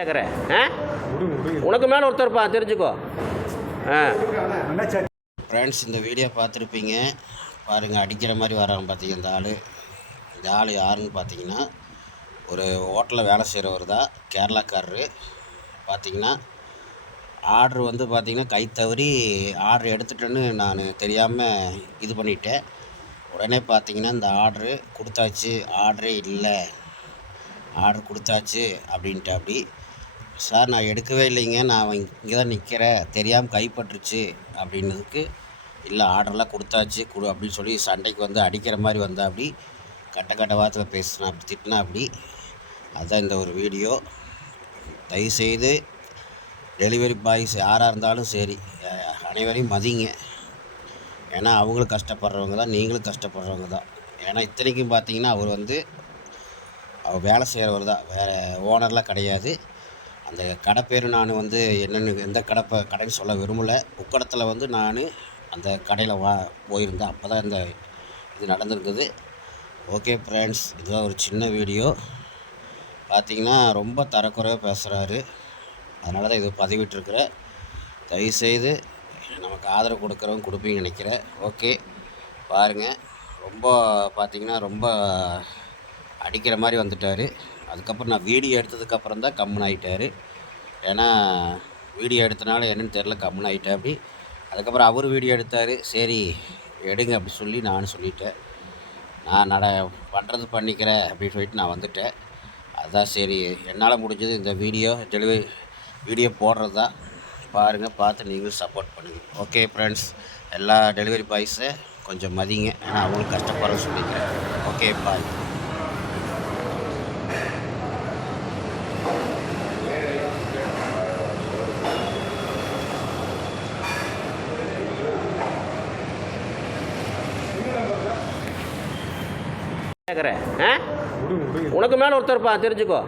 கேட்குறேன் உனக்கு மேலே ஒருத்தர்ப்பா தெரிஞ்சுக்கோ. ஃப்ரெண்ட்ஸ், இந்த வீடியோ பார்த்துருப்பீங்க. பாருங்கள், அடிக்கிற மாதிரி வரான் பார்த்தீங்க இந்த ஆள் யாருன்னு பார்த்தீங்கன்னா ஒரு ஹோட்டலில் வேலை செய்கிறவர் தான், கேரளாக்காரரு. பார்த்தீங்கன்னா ஆர்ட்ரு வந்து பார்த்திங்கன்னா கை தவறி ஆர்ட்ரு எடுத்துட்டேன்னு நான் தெரியாமல் இது பண்ணிட்டேன். உடனே பார்த்திங்கன்னா இந்த ஆர்ட்ரு கொடுத்தாச்சு, ஆர்டரே இல்லை, ஆர்ட்ரு கொடுத்தாச்சு அப்படின்ட்டு. அப்படி சார் நான் எடுக்கவே இல்லைங்க, நான் இங்கே தான் நிற்கிறேன், தெரியாமல் கைப்பற்றுச்சு அப்படின்னதுக்கு இல்லை ஆர்டர்லாம் கொடுத்தாச்சு அப்படின்னு சொல்லி சண்டைக்கு வந்து அடிக்கிற மாதிரி வந்தா அப்படி கட்ட வார்த்தை பேசினா அப்படி திட்டினா அப்படி. அதுதான் இந்த ஒரு வீடியோ. தயவுசெய்து டெலிவரி பாய்ஸ் யாராக இருந்தாலும் சரி அனைவரையும் மதிங்க. ஏன்னா அவங்களும் கஷ்டப்படுறவங்க தான், நீங்களும் கஷ்டப்படுறவங்க தான். ஏன்னா இத்தனைக்கும் பார்த்தீங்கன்னா அவர் வேலை செய்கிறவர் தான், வேறு ஓனர்லாம் கிடையாது. அந்த கடை பேர் நான் வந்து என்னென்னு எந்த கடைன்னு சொல்ல விரும்பலை. உக்கடத்தில் வந்து நான் அந்த கடையில் போயிருந்தேன். அப்போ தான் இது நடந்திருக்குது. ஓகே ஃப்ரெண்ட்ஸ், இதுதான் ஒரு சின்ன வீடியோ. பார்த்திங்கன்னா ரொம்ப தரக்குறைவாக பேசுகிறாரு, அதனால தான் இது பதிவிட்டுருக்குறேன். தயவுசெய்து நமக்கு ஆதரவு கொடுப்பீங்கன்னு நினைக்கிறேன். ஓகே பாருங்கள், ரொம்ப பார்த்திங்கன்னா ரொம்ப அடிக்கிற மாதிரி வந்துட்டார். அதுக்கப்புறம் நான் வீடியோ எடுத்ததுக்கப்புறம் தான் கம்முன்னு ஆகிட்டார். ஏன்னா வீடியோ எடுத்தனால என்னென்னு தெரில, கம்முன்னு ஆகிட்டேன் அப்படி. அதுக்கப்புறம் அவர் வீடியோ எடுத்தார், சரி எடுங்க அப்படி சொல்லி நானும் சொல்லிட்டேன். நான் பண்ணுறது பண்ணிக்கிறேன் அப்படின்னு சொல்லிட்டு நான் வந்துட்டேன். அதுதான் சரி, என்னால் முடிஞ்சது இந்த வீடியோ போடுறது தான். பாருங்கள், பார்த்து நீங்களும் சப்போர்ட் பண்ணுங்கள். ஓகே ஃப்ரெண்ட்ஸ், எல்லா டெலிவரி பாய்ஸை கொஞ்சம் மதிங்க, ஏன்னா அவங்களுக்கு கஷ்டப்படுற சொல்லிக்கிறேன். Okay bye. கேட்குறேன் உனக்கு மேலே ஒருத்தர்ப்பா தெரிஞ்சுக்கோ.